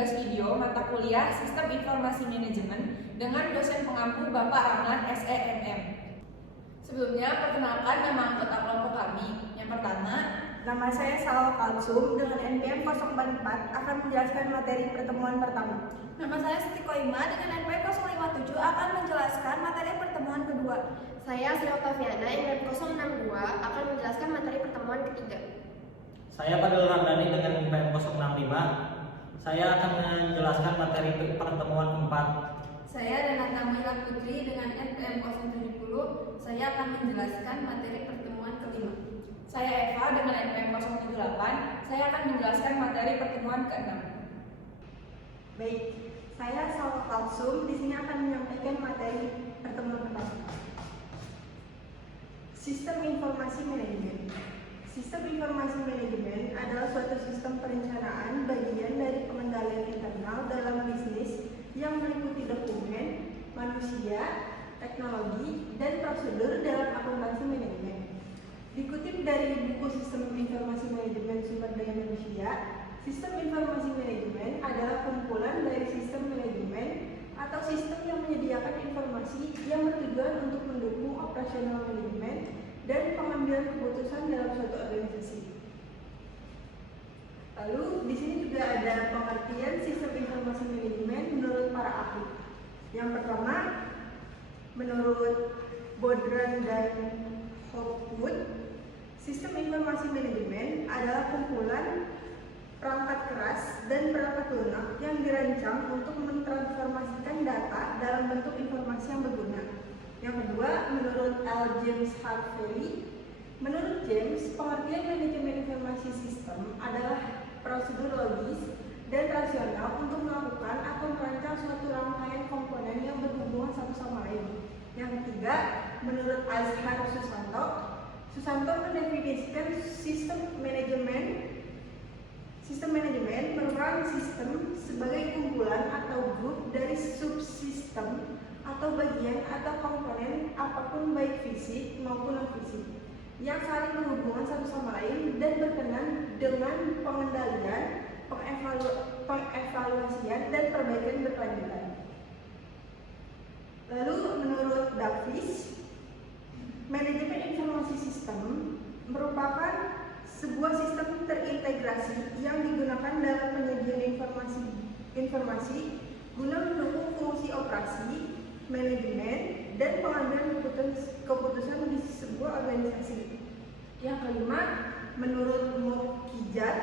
tugas video mata kuliah Sistem Informasi Manajemen dengan dosen pengampu Bapak Ramlan SEMM. Sebelumnya, perkenalkan nama anggota kelompok kami. Yang pertama, nama saya Salwa Kalsum dengan NPM 044 akan menjelaskan materi pertemuan pertama. Nama saya Siti Koima dengan NPM 057 akan menjelaskan materi pertemuan kedua. Saya Sri Oktaviana NPM 062 akan menjelaskan materi pertemuan ketiga. Saya Fadil Ramdhani dengan NPM 065. Saya akan menjelaskan materi pertemuan keempat. Saya Renata Mila Putri dengan NPM 070. Saya akan menjelaskan materi pertemuan kelima. Saya Eva dengan NPM 078. Saya akan menjelaskan materi pertemuan keenam. Baik, saya Salwa Kalsum di sini akan menyampaikan materi pertemuan pertama. Sistem Informasi Manajemen. Sistem Informasi Manajemen adalah suatu sistem perencanaan bagian dari pengendalian internal dalam bisnis yang meliputi dokumen, manusia, teknologi, dan prosedur dalam akuntansi manajemen. Dikutip dari buku Sistem Informasi Manajemen Sumber Daya Manusia, Sistem Informasi Manajemen adalah kumpulan dari sistem manajemen atau sistem yang menyediakan informasi yang bertujuan untuk mendukung operasional manajemen dan pengambilan keputusan dalam suatu organisasi. Lalu di sini juga ada pengertian sistem informasi manajemen menurut para ahli. Yang pertama, menurut Bodran dan Hopwood, sistem informasi manajemen adalah kumpulan perangkat keras dan perangkat lunak yang dirancang untuk mentransformasikan data dalam bentuk informasi yang berguna. Yang kedua, menurut L. James Harvey, menurut James, pengertian manajemen informasi sistem adalah prosedur logis dan rasional untuk melakukan atau merancang suatu rangkaian komponen yang berhubungan satu sama lain. Yang ketiga, menurut Azhar Susanto mendefinisikan sistem manajemen merupakan sistem sebagai kumpulan atau grup dari subsistem atau bagian atau komponen apapun baik fisik maupun non-fisik yang saling berhubungan satu sama lain dan berkenan dengan pengendalian, pengevaluasian, dan perbaikan berkelanjutan. Lalu menurut Davis, manajemen informasi sistem merupakan sebuah sistem terintegrasi yang digunakan dalam penyediaan informasi guna mendukung fungsi operasi, manajemen, dan pengambilan keputusan di sebuah organisasi. Yang kelima, menurut Mokijat,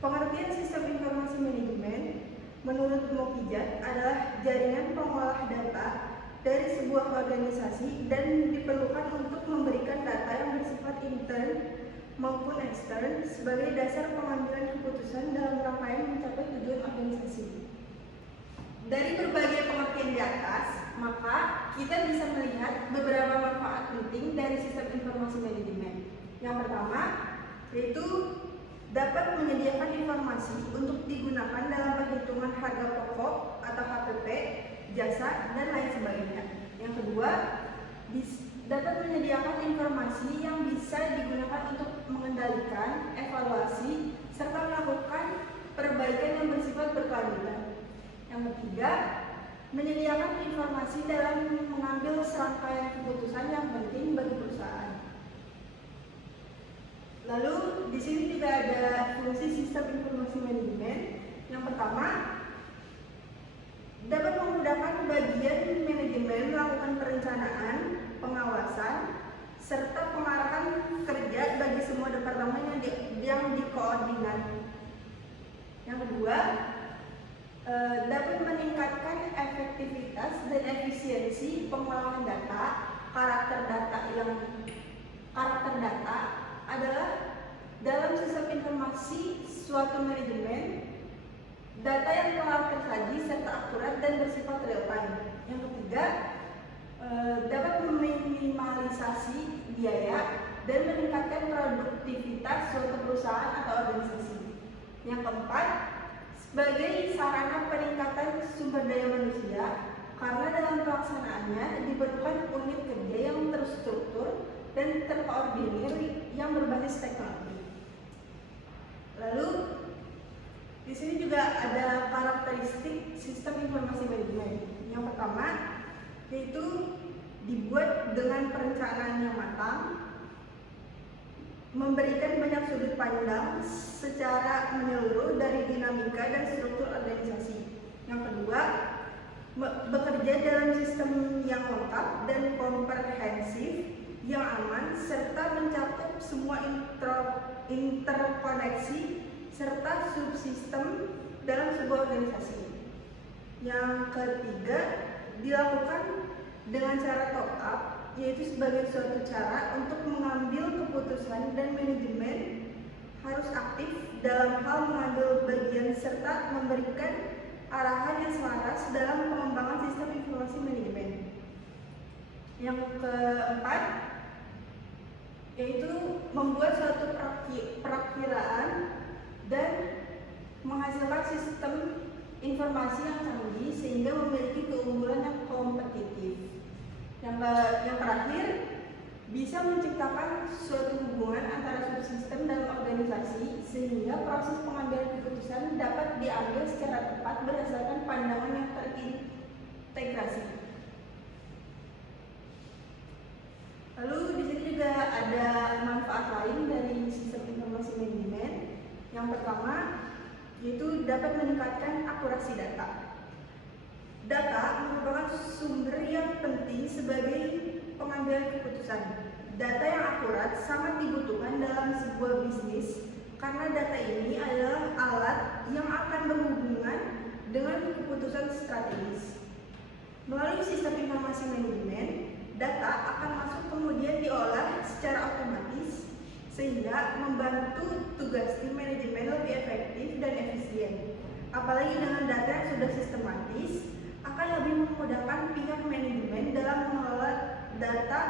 pengertian sistem informasi manajemen menurut Mokijat adalah jaringan pengolah data dari sebuah organisasi dan diperlukan untuk memberikan data yang bersifat intern maupun ekstern sebagai dasar pengambilan keputusan dalam rangkaian mencapai tujuan organisasi. Dari berbagai pengertian di atas, maka kita bisa melihat beberapa manfaat penting dari sistem informasi manajemen. Yang pertama, yaitu dapat menyediakan informasi untuk digunakan dalam perhitungan harga pokok atau HPP, jasa, dan lain sebagainya. Yang kedua, dapat menyediakan informasi yang bisa digunakan untuk mengendalikan, evaluasi, serta melakukan perbaikan yang bersifat berkelanjutan. Yang ketiga, menyediakan informasi dalam mengambil serangkaian keputusan yang penting bagi perusahaan. Lalu di sini juga ada fungsi sistem informasi manajemen. Yang pertama, dapat memudahkan bagian manajemen melakukan perencanaan, pengawasan, serta pengarahan kerja bagi semua departemen yang dikoordinat. Yang kedua, dapat meningkatkan efektivitas dan efisiensi pengolahan data. Karakter data adalah dalam sistem informasi suatu manajemen, data yang telah tersaji serta akurat dan bersifat real time. Yang ketiga, dapat meminimalisasi biaya dan meningkatkan produktivitas suatu perusahaan atau organisasi. Yang keempat, sebagai sarana peningkatan sumber daya manusia, karena dalam pelaksanaannya diperlukan unit kerja yang terstruktur dan terkoordinir yang berbasis teknologi. Lalu di sini juga ada para sistem informasi manajemen. Yang pertama yaitu dibuat dengan perencanaan yang matang, memberikan banyak sudut pandang secara menyeluruh dari dinamika dan struktur organisasi. Yang kedua, bekerja dalam sistem yang lengkap dan komprehensif, yang aman, serta mencakup semua interkoneksi serta subsistem dalam sebuah organisasi. Yang ketiga, dilakukan dengan cara top up, yaitu sebagai suatu cara untuk mengambil keputusan, dan manajemen harus aktif dalam hal mengambil bagian serta memberikan arahan yang selaras dalam pengembangan sistem informasi manajemen. Yang keempat yaitu membuat suatu perakiraan dan menghasilkan sistem informasi yang canggih sehingga memiliki keunggulan yang kompetitif. Yang terakhir, bisa menciptakan suatu hubungan antara subsistem dalam organisasi sehingga proses pengambilan keputusan dapat diambil secara tepat berdasarkan pandangan yang terintegrasi. Lalu di sini juga ada manfaat lain dari sistem informasi manajemen. Yang pertama yaitu dapat meningkatkan akurasi data. Data merupakan sumber yang penting sebagai pengambilan keputusan. Data yang akurat sangat dibutuhkan dalam sebuah bisnis karena data ini adalah alat yang akan berhubungan dengan keputusan strategis. Melalui sistem informasi manajemen, data akan masuk kemudian diolah secara otomatis sehingga membantu tugas tim manajemen lebih efektif dan efisien. Apalagi dengan data yang sudah sistematis, akan lebih memudahkan pihak manajemen dalam mengelola data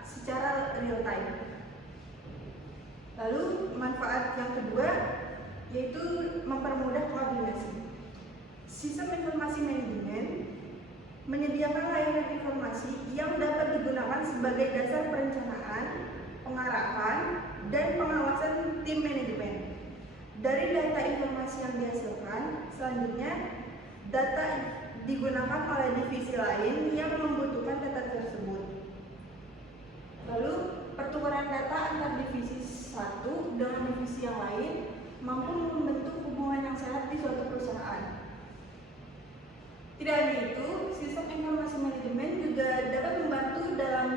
secara real time. Lalu manfaat yang kedua yaitu mempermudah koordinasi. Sistem informasi manajemen menyediakan layanan informasi yang dapat digunakan sebagai dasar perencanaan, pengarahan, dan pengawasan tim manajemen. Dari data informasi yang dihasilkan, selanjutnya data digunakan oleh divisi lain yang membutuhkan data tersebut. Lalu pertukaran data antar divisi satu dengan divisi yang lain mampu membentuk hubungan yang sehat di suatu perusahaan. Tidak hanya itu, sistem informasi manajemen juga dapat membantu dalam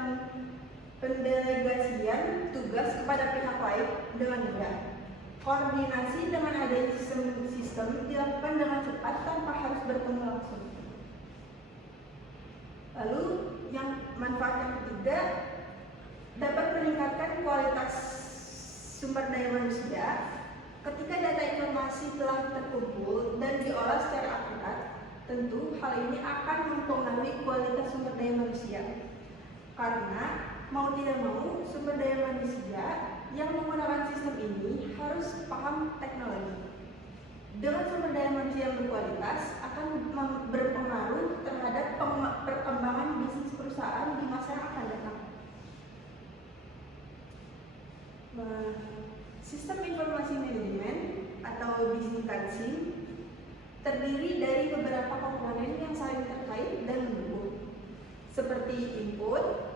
pendelegasian tugas kepada pihak lain dengan mudah. Koordinasi dengan adanya sistem dilakukan dengan cepat tanpa harus bertemu langsung. Lalu yang manfaat yang ketiga dapat meningkatkan kualitas sumber daya manusia. Ketika data informasi telah terkumpul dan diolah secara akurat, tentu hal ini akan mempengaruhi kualitas sumber daya manusia. Karena mau tidak mau, sumber daya manusia yang menggunakan sistem ini harus paham teknologi. Dengan sumber daya manusia yang berkualitas akan berpengaruh terhadap perkembangan bisnis perusahaan di masa yang akan datang. Sistem informasi manajemen atau disingkat SIM terdiri dari beberapa komponen yang saling terkait dan mendukung, seperti input,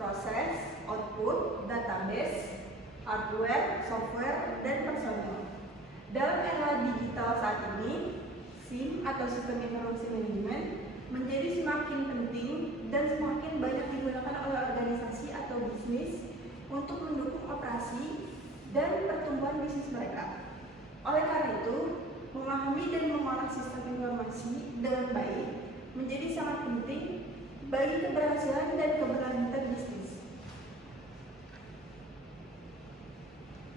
proses, output, database, hardware, software, dan personil. Dalam era digital saat ini, SIM atau sistem informasi manajemen menjadi semakin penting dan semakin banyak digunakan oleh organisasi atau bisnis untuk mendukung operasi dan pertumbuhan bisnis mereka. Oleh karena itu, memahami dan mengolah sistem informasi dengan baik menjadi sangat penting bagi keberhasilan dan keberlanjutan bisnis.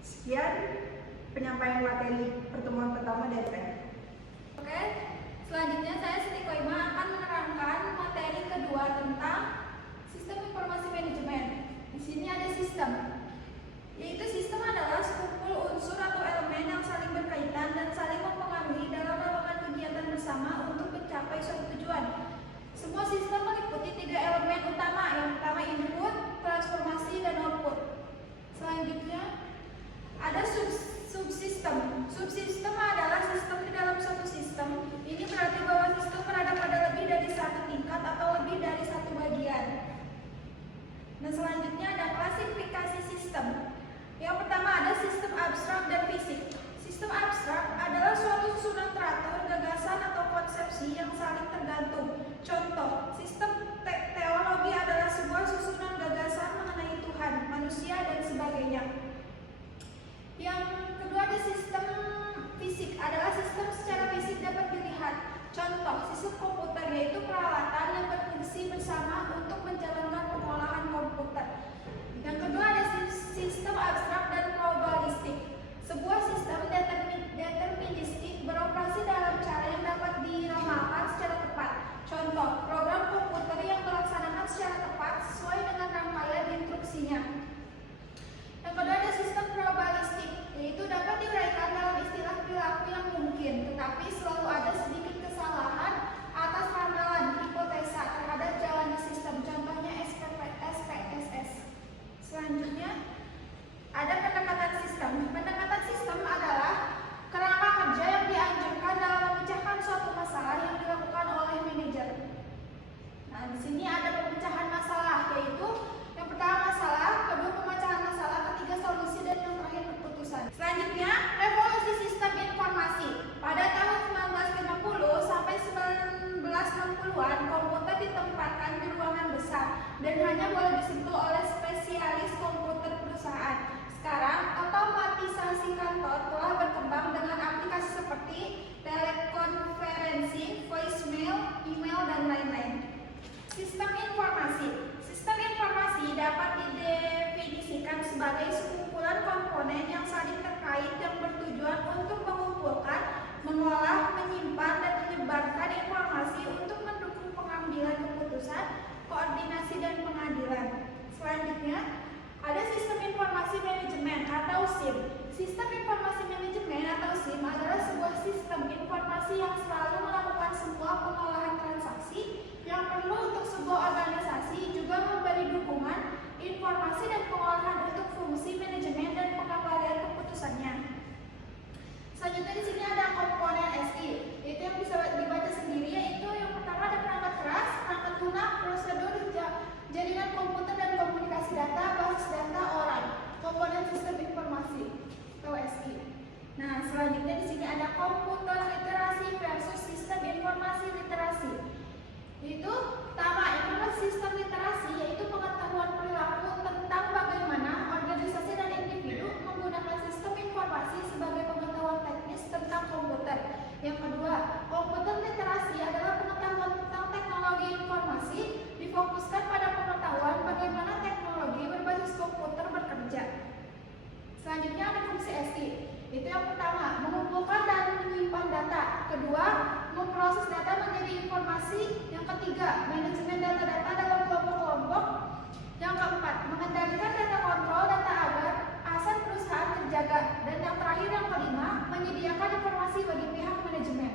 Sekian penyampaian materi pertemuan pertama dari saya. Oke, selanjutnya saya Siti Koima akan menerangkan materi kedua tentang sistem informasi manajemen. Di sini ada sistem, yaitu sistem adalah sekumpul unsur atau elemen yang saling berkaitan dan saling mempengaruhi dalam melakukan kegiatan bersama untuk mencapai suatu tujuan. Semua sistem meliputi 3 elemen utama. Yang pertama input, transformasi, dan output. Selanjutnya ada subsistem. Subsistem adalah sistem di dan hanya boleh disentuh oleh spesialis komputer perusahaan. Sekarang, otomatisasi kantor telah berkembang dengan aplikasi seperti telekonferensi, voicemail, email, dan lain-lain. Sistem informasi. Sistem informasi dapat didefinisikan sebagai sekumpulan komponen yang saling terkait yang bertujuan untuk mengumpulkan, mengolah, menyimpan, dan menyebarkan informasi untuk mendukung pengambilan keputusan, koordinasi, dan pengadilan. Selanjutnya, ada sistem informasi manajemen atau SIM. Sistem informasi manajemen atau SIM adalah sebuah sistem informasi yang selalu melakukan semua pengolahan transaksi yang perlu untuk sebuah organisasi, juga memberi dukungan, informasi, dan pengolahan untuk fungsi manajemen dan pengambilan keputusannya. Selanjutnya di sini ada komponen SI, itu yang bisa dibaca sendiri, yaitu yang pertama ada perangkat keras, perangkat lunak, prosedur, jaringan komputer dan komunikasi data, basis data, orang. Komponen sistem informasi atau SI. Nah, selanjutnya di sini ada komputer literasi versus sistem informasi literasi. Itu pertama, itulah sistem literasi, yaitu pengetahuan perilaku tentang bagaimana organisasi dan individu menggunakan sistem informasi sebagai pengetahuan teknis tentang komputer. Yang kedua, komputer literasi adalah pengetahuan tentang teknologi informasi, difokuskan pada pengetahuan bagaimana teknologi berbasis komputer bekerja. Selanjutnya ada fungsi SI. Itu yang pertama, mengumpulkan dan menyimpan data. Kedua, memproses data menjadi informasi. Yang ketiga, manajemen data-data dalam kelompok-kelompok. Yang keempat, mengendalikan data kontrol data agar aset perusahaan terjaga. Dan yang terakhir, yang kelima, menyediakan informasi bagi pihak manajemen.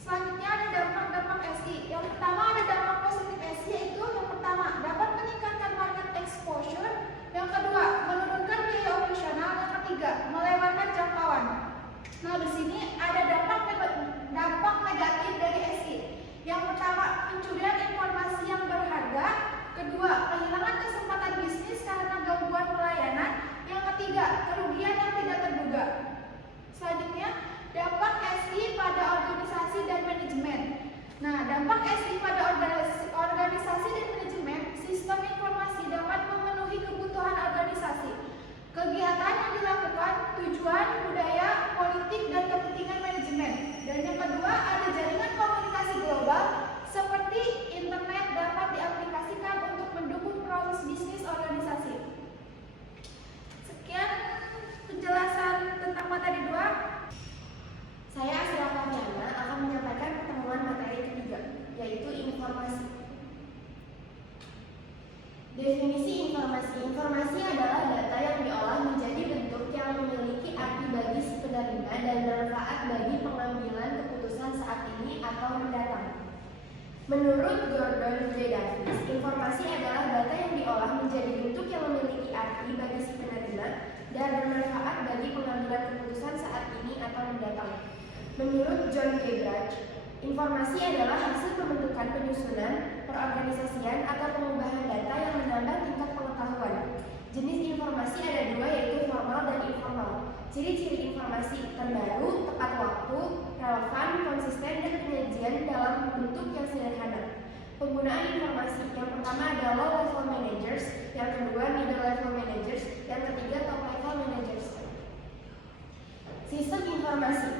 Selanjutnya ada dampak-dampak SI. Yang pertama ada dampak positif SI, yaitu yang pertama dapat meningkatkan market exposure. Yang kedua, menurunkan biaya operasional. Yang ketiga, melebarkan jangkauan. Nah, di sini ada dampak negatif dari SI. Yang pertama, pencurian informasi yang berharga. Kedua, kehilangan kesempatan bisnis karena gangguan pelayanan. Yang ketiga, kerugian yang tidak terduga. Selanjutnya, dampak SI pada organisasi dan manajemen. Nah, dampak SI pada organisasi dan manajemen, sistem informasi dapat memenuhi kebutuhan organisasi, kegiatan yang dilakukan, tujuan, budaya, politik, dan kepentingan manajemen. Dan yang kedua, ada jaringan komunikasi global seperti internet dapat diaplikasikan untuk mendukung proses bisnis organisasi. Sekian penjelasan tentang materi 2. Saya Asila Faviana akan menyampaikan pertemuan materi ketiga, yaitu informasi. Definisi informasi. Informasi adalah data yang diolah menjadi bentuk yang memiliki arti bagi si penerima dan bermanfaat bagi pengambilan keputusan saat ini atau mendatang. Menurut Gordon J. Davis, informasi adalah data yang diolah menjadi bentuk yang memiliki arti bagi si penerima dan bermanfaat bagi pengambilan keputusan saat ini atau mendatang. Menurut John K. Bragg, informasi adalah hasil pembentukan penyusunan, perorganisasian, atau pengubahan data yang menambah tingkat pengetahuan. Jenis informasi ada dua, yaitu formal dan informal. Ciri-ciri informasi: terbaru, tepat waktu, relevan, konsisten, dan penyajian dalam bentuk yang sederhana. Penggunaan informasi: yang pertama ada low level managers, yang kedua middle level managers, yang ketiga top level managers. Sistem informasi: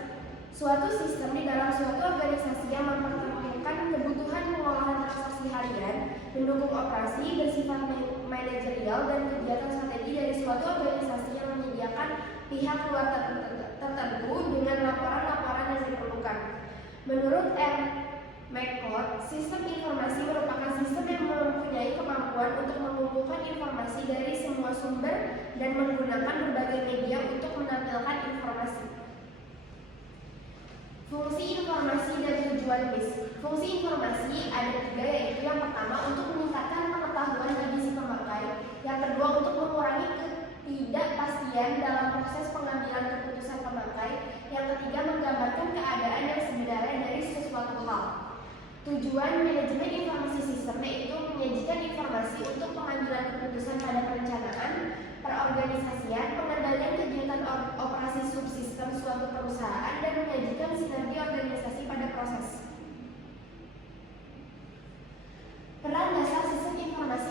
suatu sistem di dalam suatu organisasi yang mempertemukan kebutuhan pengolahan transaksi harian, mendukung operasi, bersifat manajerial, dan kegiatan strategi dari suatu organisasi yang menyediakan pihak luar tertentu dengan laporan-laporan yang diperlukan. Menurut R. McCord, sistem informasi merupakan sistem yang mempunyai kemampuan untuk mengumpulkan informasi dari semua sumber dan menggunakan berbagai media untuk menampilkan informasi. Fungsi informasi dan tujuan BIS. Fungsi informasi ada tiga, yaitu yang pertama untuk meningkatkan pengetahuan bagi si pemakai, yang kedua untuk mengurangi ketidakpastian dalam proses pengambilan keputusan pemakai, yang ketiga menggambarkan keadaan yang sebenarnya dari sesuatu hal. Tujuan manajemen informasi sistem yaitu menyajikan informasi untuk pengambilan keputusan pada perencanaan, perorganisasian, pengendalian kegiatan operasi subsistem suatu perusahaan, dan menyajikan sinergi organisasi pada proses. Peran dasar sistem informasi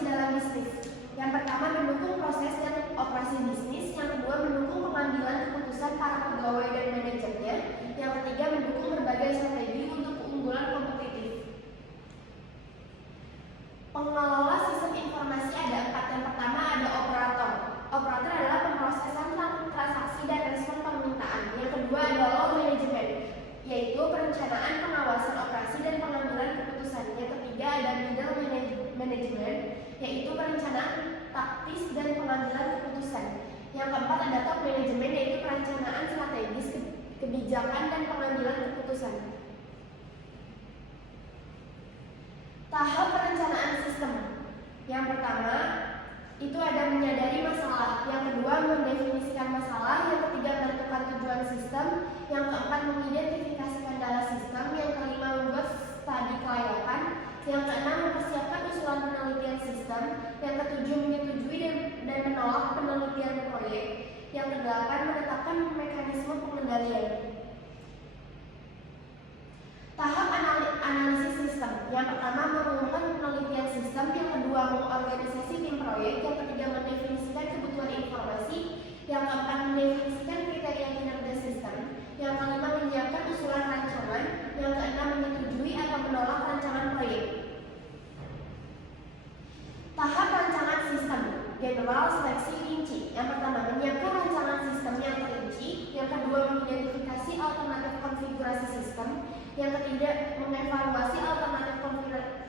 operasi bisnis, yang kedua mendukung pengambilan keputusan para pegawai dan manajernya, yang ketiga mendukung berbagai strategi untuk keunggulan kompetitif. Pengelola sistem informasi ada 4. Yang pertama ada operator. Operator adalah pemrosesan transaksi dan respon permintaan. Yang kedua ada law management, yaitu perencanaan, pengawasan operasi dan pengambilan keputusan. Yang ketiga ada middle management, yaitu perencanaan taktis dan pengambilan keputusan. Yang keempat ada top management, yaitu perencanaan strategis, kebijakan dan pengambilan keputusan. Tahap perencanaan sistem. Yang pertama itu ada menyadari masalah, yang kedua mendefinisikan masalah, yang ketiga menentukan tujuan sistem, yang keempat mengidentifikasi kendala sistem, yang kelima membuat studi kelayakan, yang keenam mempersiapkan usulan penelitian sistem, yang ketujuh menyetujui dan menolak penelitian proyek, yang kedelapan menetapkan mekanisme pengendalian. Tahap analisis sistem. Yang pertama mengumumkan penelitian sistem, yang kedua mengorganisasi tim proyek, yang ketiga mendefinisikan kebutuhan informasi, yang keempat mendefinisikan kriteria kinerja sistem, yang kelima menyiapkan usulan rancangan, yang keenam menyetujui atau menolak rancangan proyek. Tahap rancangan sistem. General seleksi rinci. Yang pertama menyiapkan rancangan sistem yang terinci, yang kedua mengidentifikasi alternatif konfigurasi sistem, yang ketiga mengevaluasi alternatif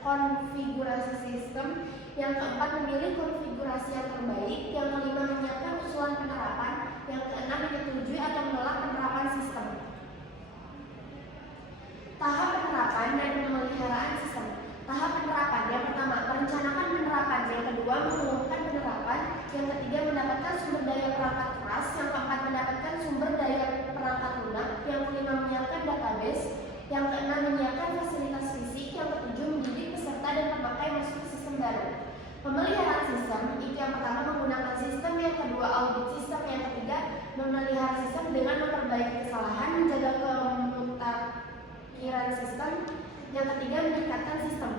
konfigurasi sistem, yang keempat memilih konfigurasi yang terbaik, yang kelima menyiapkan usulan penerapan, yang keenam menyetujui atau menolak penerapan sistem. Tahap penerapan dan pemeliharaan sistem. Tahap penerapan. Yang pertama merencanakan penerapan, yang kedua mengumumkan penerapan, yang ketiga mendapatkan sumber daya perangkat keras, yang keempat mendapatkan sumber daya perangkat lunak, yang kelima menyiapkan database, yang keenam menyiapkan fasilitas fisik, yang ketujuh mendidik peserta dan pemakai masuk ke sistem baru. Pemeliharaan sistem itu yang pertama menggunakan sistem, yang kedua audit sistem, yang ketiga memelihara sistem dengan memperbaiki kesalahan, menjaga kemutakhiran sistem, yang ketiga meningkatkan sistem.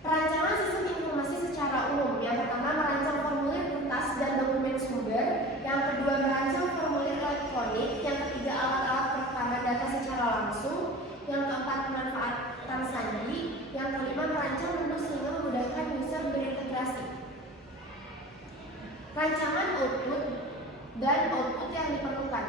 Perancangan sistem informasi secara umum. Yang pertama merancang formulir kertas dan dokumen sumber, yang kedua merancang formulir elektronik, yang ketiga alat-alat perekaman data secara langsung, yang keempat pemanfaatan sandi, yang kelima merancang menu sehingga memudahkan user berintegrasi. Rancangan output dan output yang diperlukan.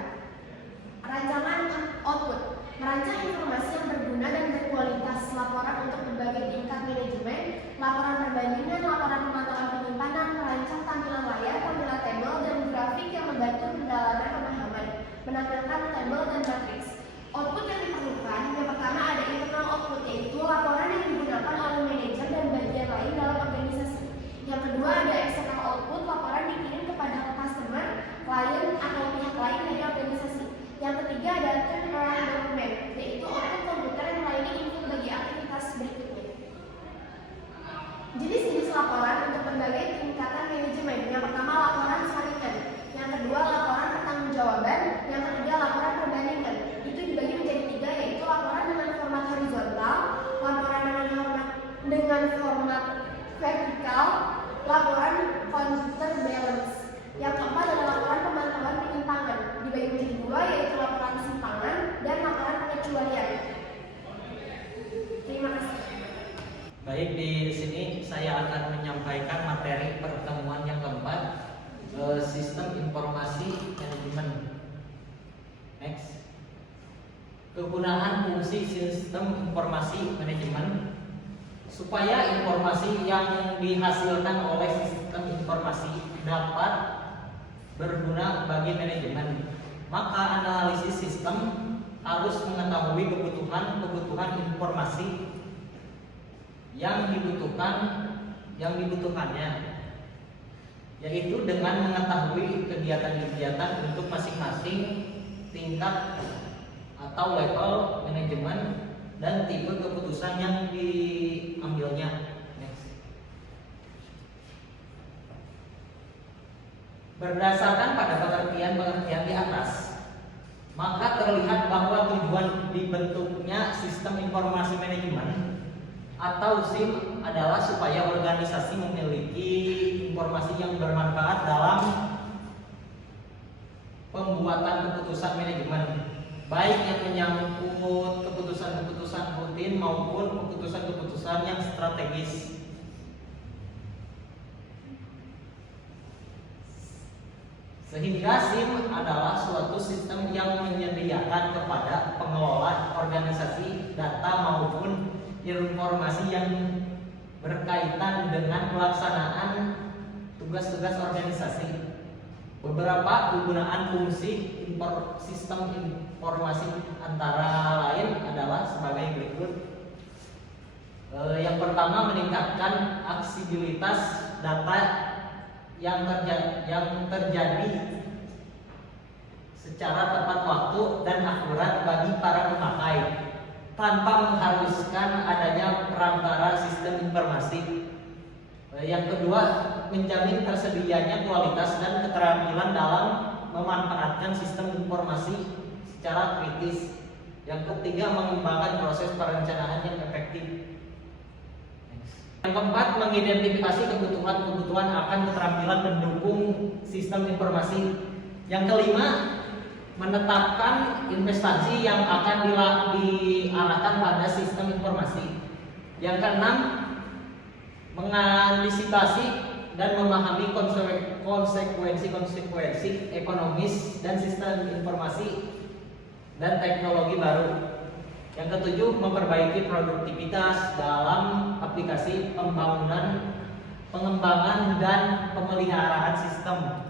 Rancangan output merancang informasi yang berguna dan berkualitas, laporan untuk berbagai tingkat manajemen, laporan perbandingan, laporan pemantauan penyimpanan, merancang tampilan layar, tampilan tabel, dan grafik yang membantu pendalaman pemahaman, menampilkan tabel dan matriks. Output yang diperlukan, yang pertama ada internal output, yaitu laporan yang digunakan oleh manajer dan bagian lain dalam organisasi. Yang kedua ada external output, laporan dikirim kepada customer, klien, atau pihak lain dari organisasi. Yang ketiga ada turnaround dokumen, yaitu output komputer yang melayani input bagi aktivitas berikutnya. Jenis-jenis laporan untuk berbagai tingkatan manajemen. Yang pertama laporan saringan, yang kedua laporan pertanggungjawaban, yang ketiga laporan perbandingan. Itu dibagi menjadi 3, yaitu laporan dengan format horizontal, laporan dengan format vertikal, laporan counterbalance. Yang keempat adalah laporan pemantauan penyimpangan, dibagi menjadi 2, yaitu laporan simpangan dan laporan pengecualian. Terima kasih. Baik, di sini saya akan menyampaikan materi pertemuan yang keempat, sistem informasi manajemen. Next. Kegunaan fungsi sistem informasi manajemen. Supaya informasi yang dihasilkan oleh sistem informasi dapat berguna bagi manajemen, maka analisis sistem harus mengetahui kebutuhan informasi yang dibutuhkannya, yaitu dengan mengetahui kegiatan-kegiatan untuk masing-masing tingkat atau level manajemen dan tipe keputusan yang diambilnya. Berdasarkan pada pengertian di atas, maka terlihat bahwa tujuan dibentuknya sistem informasi manajemen atau SIM adalah supaya organisasi memiliki informasi yang bermanfaat dalam pembuatan keputusan manajemen, baik yang menyangkut keputusan-keputusan rutin maupun keputusan-keputusan yang strategis. Sehingga SIM adalah suatu sistem yang menyediakan kepada pengelola organisasi data maupun informasi yang berkaitan dengan pelaksanaan tugas-tugas organisasi. Beberapa kegunaan fungsi sistem informasi antara lain adalah sebagai berikut. Yang pertama, meningkatkan aksesibilitas data yang terjadi secara tepat waktu dan akurat bagi para pemakai tanpa mengharuskan adanya perantara sistem informasi. Yang kedua, menjamin tersedianya kualitas dan keterampilan dalam memanfaatkan sistem informasi secara kritis. Yang ketiga, mengembangkan proses perencanaan yang efektif. Yang keempat, mengidentifikasi kebutuhan akan keterampilan mendukung sistem informasi. Yang kelima, menetapkan investasi yang akan diarahkan pada sistem informasi. Yang keenam, mengantisipasi dan memahami konsekuensi ekonomis dan sistem informasi dan teknologi baru. Yang ketujuh, memperbaiki produktivitas dalam aplikasi pengembangan dan pemeliharaan sistem.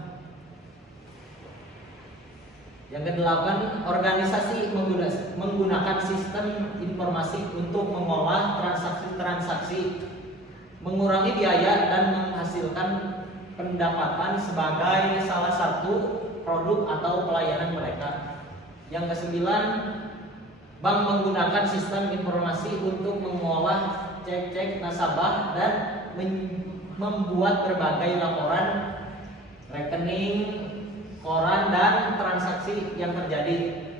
Yang kedelapan, organisasi menggunakan sistem informasi untuk mengolah transaksi-transaksi, mengurangi biaya dan menghasilkan pendapatan sebagai salah satu produk atau pelayanan mereka. Yang kesembilan, bank menggunakan sistem informasi untuk mengolah cek-cek nasabah dan membuat berbagai laporan, rekening, koran, dan transaksi yang terjadi.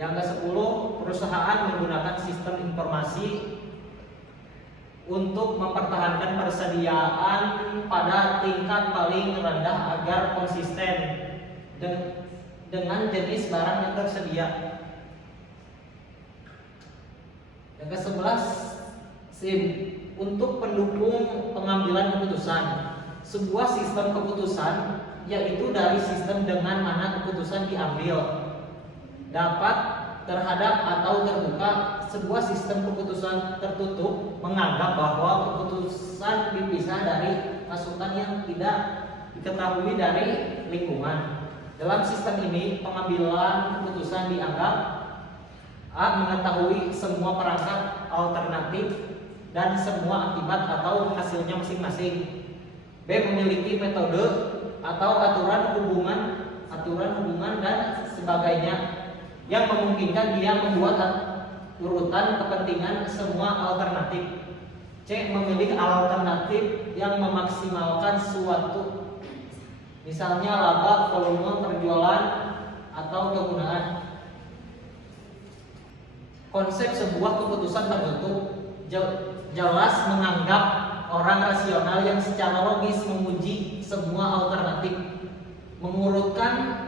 Yang kesepuluh, perusahaan menggunakan sistem informasi untuk mempertahankan persediaan pada tingkat paling rendah agar konsisten dengan jenis barang yang tersedia. Yang ke-11, SIM untuk pendukung pengambilan keputusan. Sebuah sistem keputusan yaitu dari sistem dengan mana keputusan diambil dapat terhadap atau terbuka. Sebuah sistem keputusan tertutup menganggap bahwa keputusan dipisah dari masukan yang tidak diketahui dari lingkungan. Dalam sistem ini, pengambilan keputusan dianggap A. mengetahui semua perangkat alternatif dan semua akibat atau hasilnya masing-masing. B. memiliki metode atau aturan hubungan dan sebagainya yang memungkinkan dia membuat urutan kepentingan semua alternatif. C. memilih alternatif yang memaksimalkan suatu, misalnya laba, volume, penjualan, atau kegunaan. Konsep sebuah keputusan tertutup jelas menganggap orang rasional yang secara logis menguji semua alternatif, mengurutkan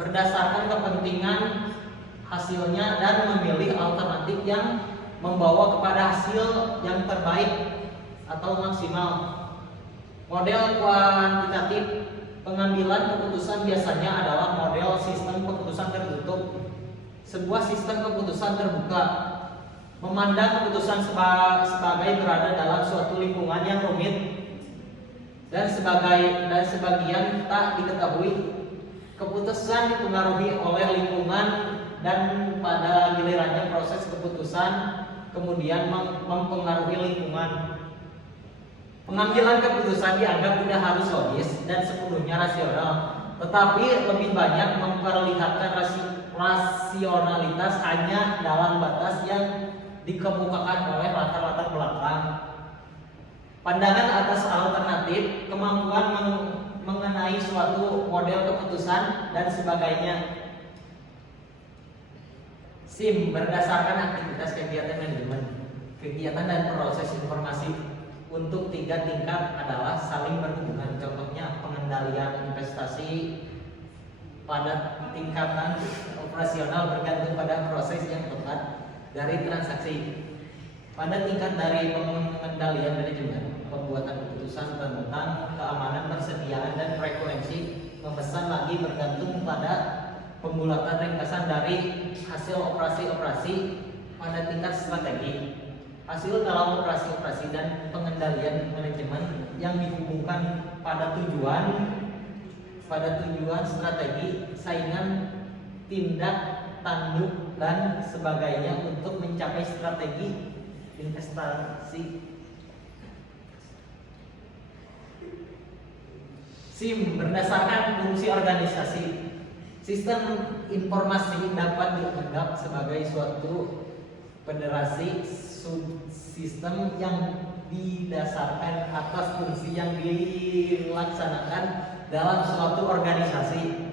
berdasarkan kepentingan hasilnya dan memilih alternatif yang membawa kepada hasil yang terbaik atau maksimal. Model kuantitatif pengambilan keputusan biasanya adalah model sistem keputusan tertutup. Sebuah sistem keputusan terbuka memandang keputusan sebagai berada dalam suatu lingkungan yang rumit dan sebagian tak diketahui. Keputusan dipengaruhi oleh lingkungan dan pada gilirannya proses keputusan kemudian mempengaruhi lingkungan. Pengambilan keputusan dianggap tidak harus logis dan sepenuhnya rasional, tetapi lebih banyak memperlihatkan rasionalitas hanya dalam batas yang dikemukakan oleh latar-latar belakang. Pandangan atas alternatif, kemampuan mengenai suatu model keputusan dan sebagainya. SIM berdasarkan aktivitas kegiatan manajemen, kegiatan dan proses informasi. untuk 3 tingkat adalah saling berhubungan. Contohnya pengendalian investasi pada tingkatan operasional bergantung pada proses yang tepat dari transaksi. Pada tingkat dari pengendalian manajemen, pembuatan keputusan tentang keamanan persediaan dan frekuensi memesan lagi bergantung pada pembulatan ringkasan dari hasil operasi-operasi pada tingkat strategi. Hasil dalam operasi-operasi dan pengendalian manajemen yang dihubungkan pada tujuan strategi, saingan, tindak tanduk dan sebagainya untuk mencapai strategi investasi. SIM berdasarkan fungsi organisasi. Sistem informasi dapat dianggap sebagai suatu federasi subsistem yang didasarkan atas fungsi yang dilaksanakan dalam suatu organisasi.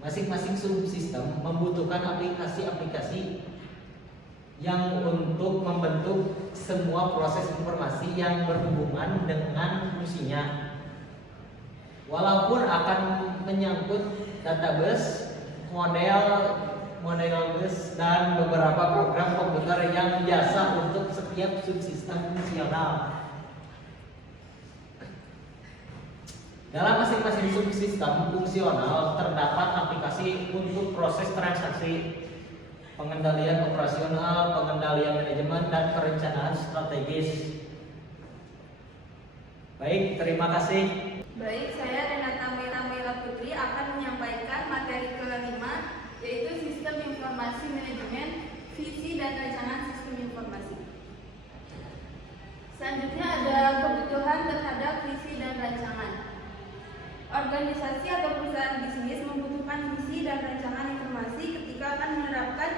Masing-masing subsistem membutuhkan aplikasi-aplikasi yang untuk membentuk semua proses informasi yang berhubungan dengan fungsinya. Walaupun akan menyangkut database, model bus dan beberapa program komputer yang biasa untuk setiap subsistem fungsional. Dalam masing-masing subsistem fungsional terdapat aplikasi untuk proses transaksi, pengendalian operasional, pengendalian manajemen, dan perencanaan strategis. Baik, terima kasih. Baik, saya Renata Mila Putri akan menyampaikan materi kelima, yaitu sistem informasi manajemen, visi dan rancangan sistem informasi. Selanjutnya ada kebutuhan terhadap visi dan rancangan. Organisasi atau perusahaan bisnis membutuhkan visi dan rancangan informasi ketika akan menerapkan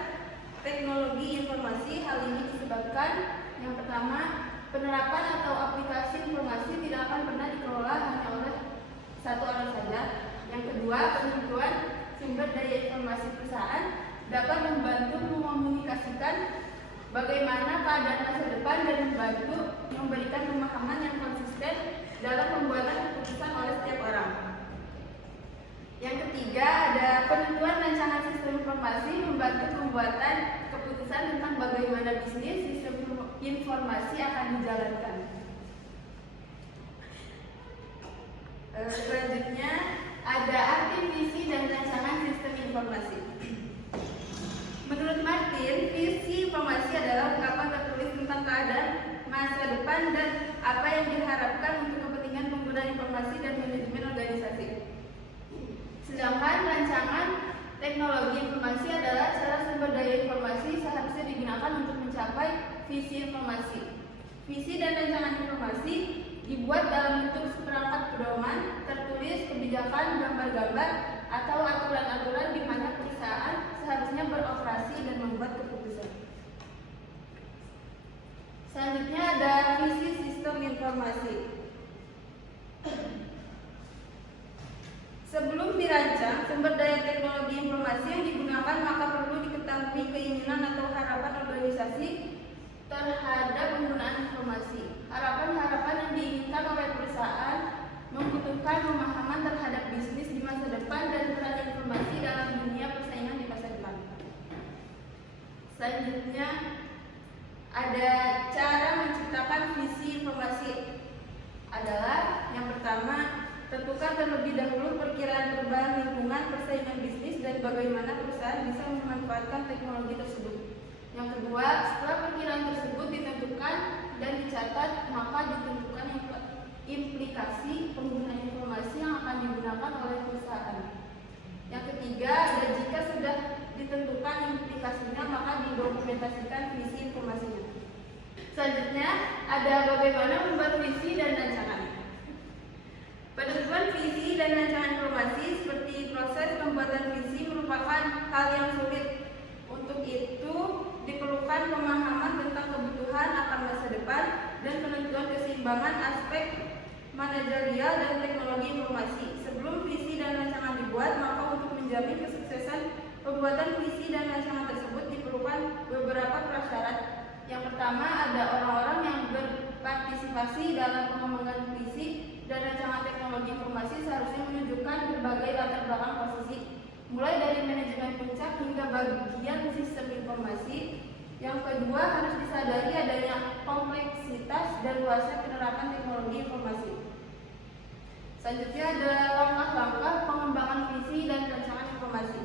teknologi informasi. Hal ini disebabkan yang pertama, penerapan atau aplikasi informasi tidak akan pernah dikelola hanya oleh satu orang saja. Yang kedua, penentuan sumber daya informasi perusahaan dapat membantu mengkomunikasikan bagaimana keadaan masa depan dan membantu memberikan pemahaman yang konsisten dalam pembuatan keputusan oleh setiap orang. Yang ketiga, ada penentuan rancangan sistem informasi membantu pembuatan keputusan tentang bagaimana bisnis sistem informasi akan dijalankan. Selanjutnya ada arti visi dan rancangan sistem informasi. Menurut Martin, visi informasi adalah ungkapan tertulis tentang keadaan masa depan dan apa yang diharapkan untuk kepentingan penggunaan informasi dan manajemen organisasi. Sedangkan rancangan teknologi informasi adalah cara sumber daya informasi seharusnya digunakan untuk mencapai visi informasi. Visi dan rancangan informasi dibuat dalam bentuk seperangkat pedoman, tertulis, kebijakan, gambar-gambar, atau aturan-aturan di mana perusahaan seharusnya beroperasi dan membuat keputusan. Selanjutnya ada visi sistem informasi. Sebelum dirancang sumber daya teknologi informasi yang digunakan, maka perlu diketahui keinginan atau harapan organisasi terhadap penggunaan informasi. Harapan-harapan yang diinginkan oleh perusahaan membutuhkan pemahaman terhadap bisnis di masa depan dan peran informasi dalam dunia persaingan di masa depan. Selanjutnya ada cara menciptakan visi informasi. Adalah yang pertama, tentukan terlebih dahulu perkiraan perubahan lingkungan persaingan bisnis dan bagaimana perusahaan bisa memanfaatkan teknologi tersebut. Yang kedua, setelah perkiraan tersebut ditentukan dan dicatat, maka ditentukan implikasi penggunaan informasi yang akan digunakan oleh perusahaan. Yang ketiga, dan jika sudah ditentukan implikasinya, maka didokumentasikan visi informasinya. Selanjutnya, ada bagaimana membuat visi dan rancangan. Penentuan visi dan rancangan informasi seperti proses pembuatan visi merupakan hal yang sulit. Untuk itu diperlukan pemahaman tentang kebutuhan akan masa depan dan penentuan keseimbangan aspek manajerial dan teknologi informasi. Sebelum visi dan rancangan dibuat, maka untuk menjamin kesuksesan pembuatan visi dan rancangan tersebut diperlukan beberapa prasyarat. Yang pertama, ada orang-orang yang berpartisipasi berbagai latar belakang posisi, mulai dari manajemen puncak hingga bagian sistem informasi. Yang kedua, harus disadari adanya kompleksitas dan luasnya penerapan teknologi informasi. Selanjutnya ada langkah-langkah pengembangan visi dan rancangan informasi.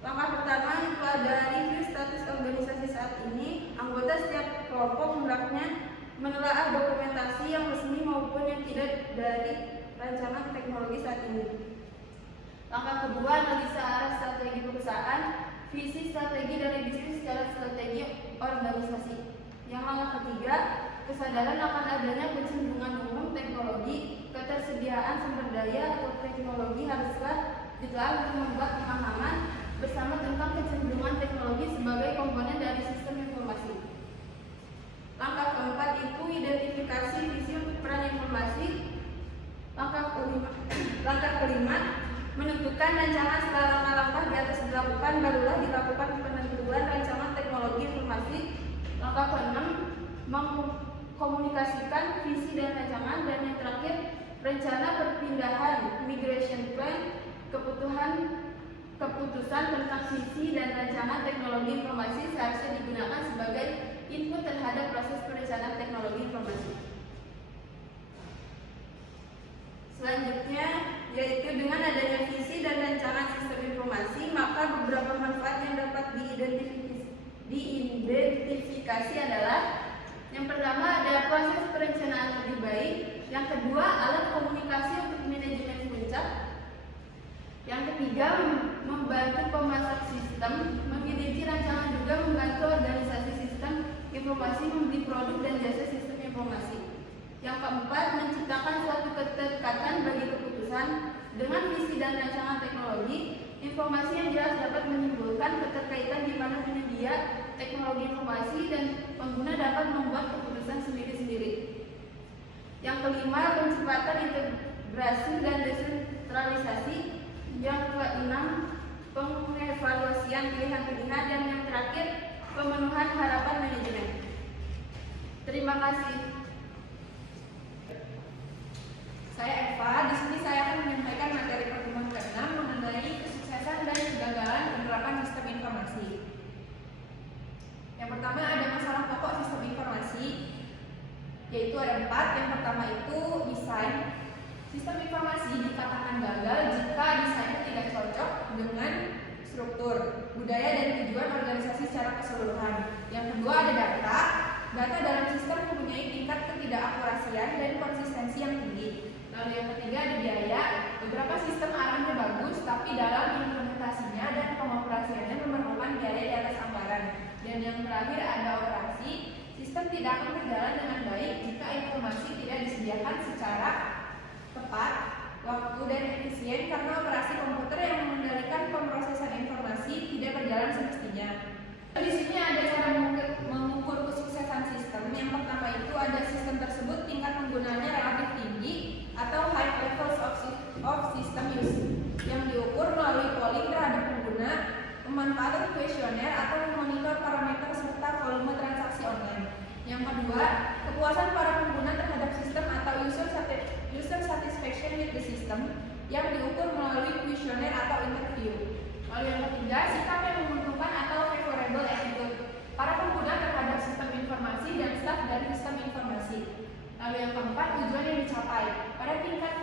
Langkah pertama itu ada review status organisasi saat ini. Anggota setiap kelompok hendaknya menelaah dokumentasi yang resmi maupun yang tidak dari rancangan teknologi saat ini. Langkah kedua, analisa arah strategi perusahaan, visi strategi dari bisnis secara strategi organisasi. Yang langkah ketiga, kesadaran akan adanya kecenderungan umum teknologi, ketersediaan sumber daya atau teknologi haruslah ditelah untuk membuat pemahaman bersama tentang kecenderungan teknologi sebagai komponen dari sistem informasi. Langkah keempat itu identifikasi visi untuk peran informasi. Langkah kelima, menentukan rancangan setelah langkah-langkah di atas dilakukan, barulah dilakukan penentuan rancangan teknologi informasi. Langkah keenam, mengkomunikasikan visi dan rancangan. Dan yang terakhir, rencana perpindahan migration plan, keputusan tentang visi dan rancangan teknologi informasi seharusnya digunakan sebagai input terhadap proses perencanaan teknologi informasi. Selanjutnya, yaitu dengan adanya visi dan rancangan sistem informasi, maka beberapa manfaat yang dapat diidentifikasi adalah: yang pertama, ada proses perencanaan lebih baik. Yang kedua, alat komunikasi untuk manajemen puncak. Yang ketiga, membantu pemasak sistem. Mengidenti rancangan juga membantu organisasi sistem informasi membeli produk dan jasa sistem informasi. Yang keempat, menciptakan suatu keterikatan bagi keputusan. Dengan visi dan rancangan teknologi, informasi yang jelas dapat menimbulkan keterkaitan di mana penyedia teknologi informasi dan pengguna dapat membuat keputusan sendiri-sendiri. Yang kelima, percepatan integrasi dan desentralisasi. Yang keenam, pengevaluasian pilihan-pilihan. Dan yang terakhir, pemenuhan harapan manajemen. Terima kasih. Saya Eva. Di sini saya akan menyampaikan materi pertemuan ke-6 mengenai kesuksesan dan kegagalan penerapan sistem informasi. Yang pertama, ada masalah pokok sistem informasi, yaitu ada 4. Yang pertama itu desain. Sistem informasi dikatakan gagal jika desainnya tidak cocok dengan struktur, budaya, dan tujuan organisasi secara keseluruhan. Yang kedua, ada data. Data dalam sistem mempunyai tingkat ketidakakurasian dan konsistensi yang tinggi. Lalu yang ketiga, ada biaya. Beberapa sistem arahnya bagus, tapi dalam implementasinya dan pengoperasiannya memerlukan biaya di atas anggaran. Dan yang terakhir, ada operasi. Sistem tidak akan berjalan dengan baik jika informasi tidak disediakan secara tepat, waktu, dan efisien karena operasi komputer yang mengendalikan pemrosesan informasi tidak berjalan semestinya. Di sini ada cara mengukur kesuksesan sistem. Yang pertama itu ada sistem tersebut tingkat penggunaannya relatif tinggi atau high levels of system use yang diukur melalui polling terhadap pengguna, pemanfaatan kuesioner atau memonitor parameter serta volume transaksi online. Yang kedua, kepuasan para pengguna terhadap sistem atau user satisfaction with the system yang diukur melalui kuesioner atau interview. Lalu yang ketiga, sikap yang menguntungkan atau favorable attitude para pengguna terhadap sistem informasi dan staf dari sistem informasi. Lalu yang keempat, tujuan yang dicapai pada tingkat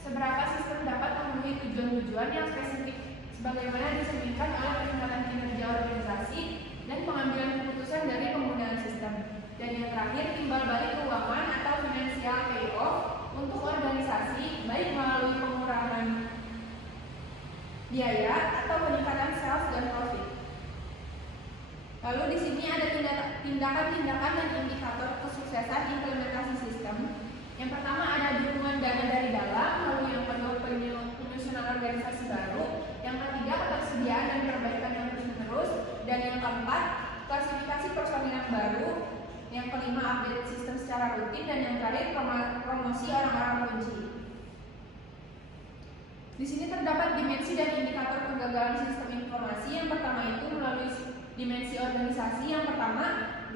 seberapa sistem dapat memenuhi tujuan-tujuan yang spesifik sebagaimana dicerminkan oleh peningkatan kinerja organisasi dan pengambilan keputusan dari penggunaan sistem. Dan yang terakhir, timbal balik keuangan atau financial payoff untuk organisasi baik melalui pengurangan biaya atau peningkatan sales dan profit. Lalu di sini ada tindakan-tindakan dan indikator kesuksesan implementasi sistem. Yang pertama ada dukungan dana dari dalam, lalu yang kedua penyusunan organisasi baru, yang ketiga ketersediaan dan perbaikan yang terus-menerus, dan yang keempat klasifikasi personil yang baru, yang kelima update sistem secara rutin, dan yang terakhir promosi orang-orang kunci. Di sini terdapat dimensi dan indikator kegagalan sistem informasi. Yang pertama itu melalui dimensi organisasi. Yang pertama,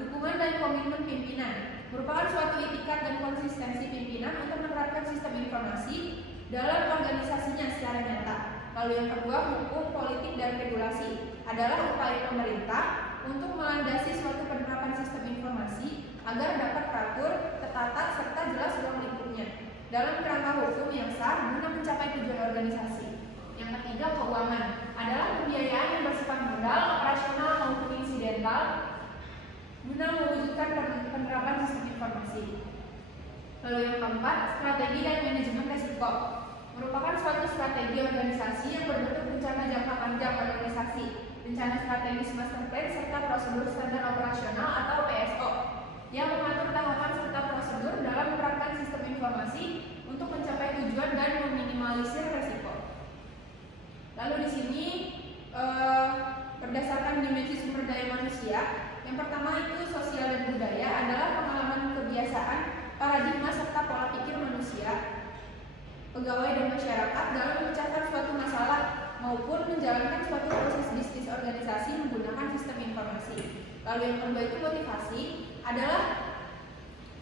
dukungan dan komitmen pimpinan merupakan suatu itikat dan konsistensi pimpinan untuk menerapkan sistem informasi dalam organisasinya secara nyata. Lalu yang kedua, hukum, politik, dan regulasi adalah upaya pemerintah untuk melandasi suatu penerapan sistem informasi agar dapat teratur, tertata, serta jelas ruang lingkupnya dalam kerangka hukum yang sah guna mencapai tujuan organisasi. Yang ketiga, keuangan adalah pembiayaan yang bersifat modal, operasional maupun insidental guna mewujudkan penerapan sistem informasi. Lalu yang keempat, strategi dan manajemen risiko merupakan suatu strategi organisasi yang berbentuk rencana jangka panjang organisasi, rencana strategis master plan, serta prosedur standar operasional atau PSO yang mengatur tahapan serta prosedur dalam menerapkan sistem informasi untuk mencapai tujuan dan meminimalisir risiko. Lalu di sini berdasarkan dimensi sumber daya manusia, yang pertama itu sosial dan budaya adalah pengalaman kebiasaan, paradigma serta pola pikir manusia, pegawai dan masyarakat dalam memecahkan suatu masalah maupun menjalankan suatu proses bisnis organisasi menggunakan sistem informasi. Lalu yang kedua itu motivasi adalah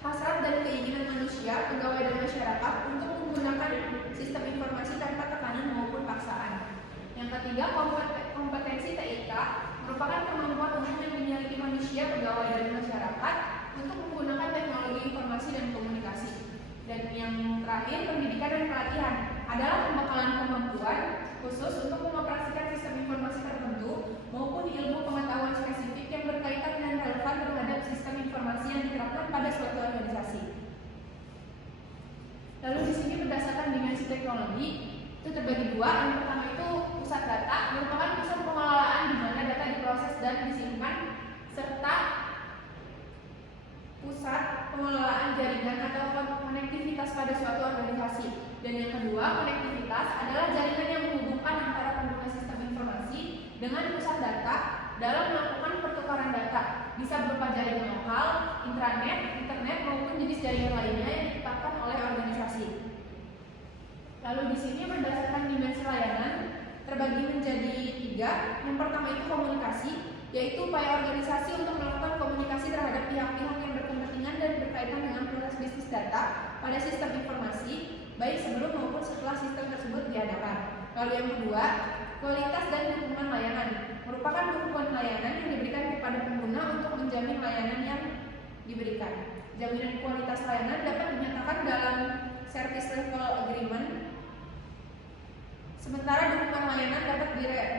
hasrat dan keinginan manusia, pegawai dan masyarakat untuk menggunakan sistem informasi tanpa tekanan maupun paksaan. Yang ketiga, kompetensi TIK merupakan kemampuan umum yang dimiliki manusia, pegawai dan masyarakat untuk menggunakan teknologi informasi dan komunikasi. Dan yang terakhir, pendidikan dan pelatihan adalah pembekalan kemampuan khusus untuk mengoperasikan sistem informasi tertentu maupun ilmu pengetahuan spesifik yang berkaitan dan relevan terhadap sistem informasi yang diterapkan pada suatu organisasi. Lalu di sini berdasarkan dimensi teknologi itu terbagi dua. Yang pertama itu pusat data merupakan pusat pengelolaan di mana data diproses dan disimpan, serta pusat pengelolaan jaringan atau konektivitas pada suatu organisasi. Dan yang kedua, konektivitas adalah jaringan yang menghubungkan antara pengguna sistem informasi dengan pusat data dalam melakukan pertukaran data, bisa berupa jaringan lokal, intranet, internet maupun jenis jaringan lainnya yang ditetapkan oleh organisasi. Lalu di sini berdasarkan dimensi layanan terbagi menjadi tiga. Yang pertama itu komunikasi, yaitu upaya organisasi untuk melakukan komunikasi terhadap pihak-pihak yang berkepentingan dan berkaitan dengan proses bisnis data pada sistem informasi, baik sebelum maupun setelah sistem tersebut diadakan. Lalu yang kedua, kualitas dan dukungan layanan merupakan dukungan layanan yang diberikan kepada pengguna untuk menjamin layanan yang diberikan. Jaminan kualitas layanan dapat dinyatakan dalam service level agreement, sementara dukungan layanan dapat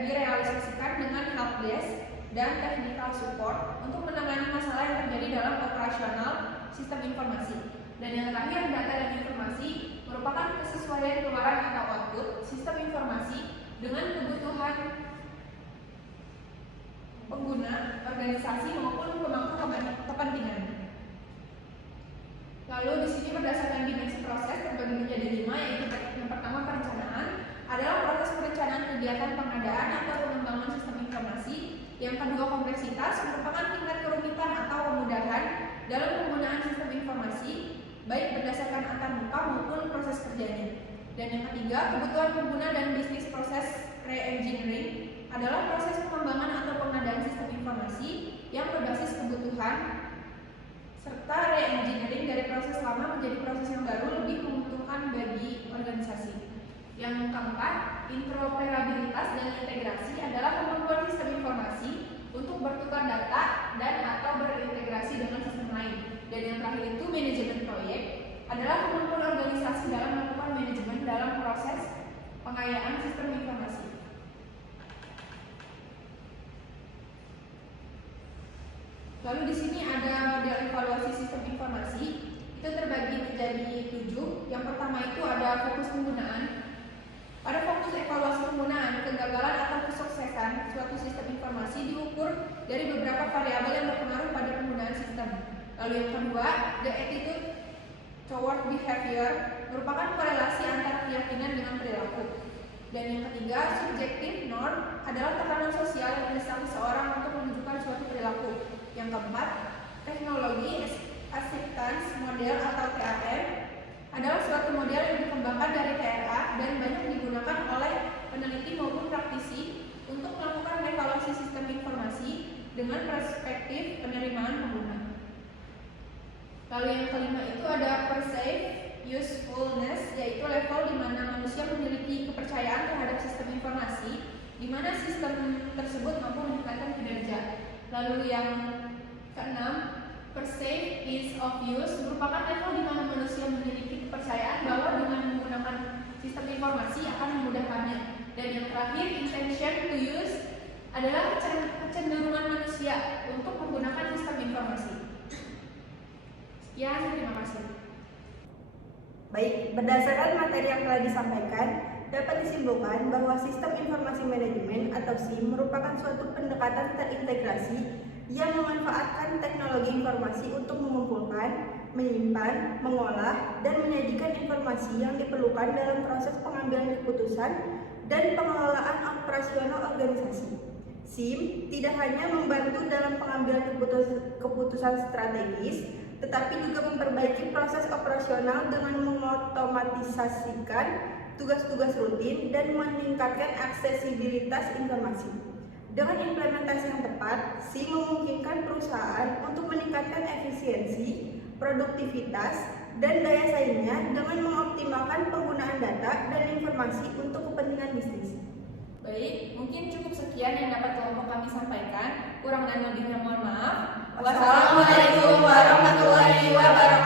direalisasikan dengan helpdesk dan technical support untuk menangani masalah yang terjadi dalam operasional sistem informasi. Dan yang terakhir, data dan informasi merupakan kesesuaian keluaran atau output sistem informasi dengan kebutuhan pengguna, organisasi maupun pemangku kepentingan. Lalu di sini berdasarkan dimensi proses terbagi menjadi 5, yaitu yang pertama perencanaan adalah proses perencanaan kegiatan pengadaan atau pengembangan sistem informasi. Yang kedua, kompleksitas merupakan tingkat kerumitan atau kemudahan dalam penggunaan sistem informasi, baik berdasarkan antarmuka maupun proses kerjanya. Dan yang ketiga, kebutuhan pengguna dan bisnis. Proses re-engineering adalah proses pengembangan atau pengadaan sistem informasi yang berbasis kebutuhan, serta re-engineering dari proses lama menjadi proses yang baru lebih menguntungkan bagi organisasi. Yang keempat, interoperabilitas dan integrasi adalah kemampuan sistem informasi untuk bertukar data dan atau berintegrasi dengan sistem lain. Dan yang terakhir itu manajemen proyek adalah kemampuan organisasi dalam melakukan manajemen dalam proses pengayaan sistem informasi. Lalu di sini ada model evaluasi sistem informasi, itu terbagi menjadi 7. Yang pertama itu ada fokus penggunaan. Pada fokus evaluasi penggunaan, kegagalan atau kesuksesan suatu sistem informasi diukur dari beberapa variabel yang berpengaruh pada penggunaan sistem. Lalu yang kedua, the attitude toward behavior merupakan korelasi antara keyakinan dengan perilaku. Dan yang ketiga, subjective norm adalah tekanan sosial yang mendesak seseorang untuk menunjukkan suatu perilaku. Yang keempat, teknologi acceptance model atau TAM adalah suatu model yang dikembangkan dari TRA dan banyak digunakan oleh peneliti maupun praktisi untuk melakukan evaluasi sistem informasi dengan perspektif penerimaan pengguna. Lalu yang kelima itu ada perceive usefulness, yaitu level di mana manusia memiliki kepercayaan terhadap sistem informasi, di mana sistem tersebut mampu meningkatkan kinerja. Lalu yang keenam, perceived ease of use, merupakan level di mana manusia memiliki kepercayaan bahwa dengan menggunakan sistem informasi akan memudahkannya. Dan yang terakhir, intention to use, adalah kecenderungan manusia untuk menggunakan sistem informasi. Sekian, terima kasih. Baik, berdasarkan materi yang telah disampaikan, dapat disimpulkan bahwa sistem informasi manajemen atau SIM merupakan suatu pendekatan terintegrasi yang memanfaatkan teknologi informasi untuk mengumpulkan, menyimpan, mengolah, dan menyajikan informasi yang diperlukan dalam proses pengambilan keputusan dan pengelolaan operasional organisasi. SIM tidak hanya membantu dalam pengambilan keputusan strategis, tetapi juga memperbaiki proses operasional dengan mengotomatisasikan tugas-tugas rutin dan meningkatkan aksesibilitas informasi. Dengan implementasi yang tepat, SIM memungkinkan perusahaan untuk meningkatkan efisiensi, produktivitas, dan daya saingnya dengan mengoptimalkan penggunaan data dan informasi untuk kepentingan bisnis. Baik, mungkin cukup sekian yang dapat kelompok kami sampaikan. Kurang dan lebihnya mohon maaf. Wassalamualaikum warahmatullahi wabarakatuh.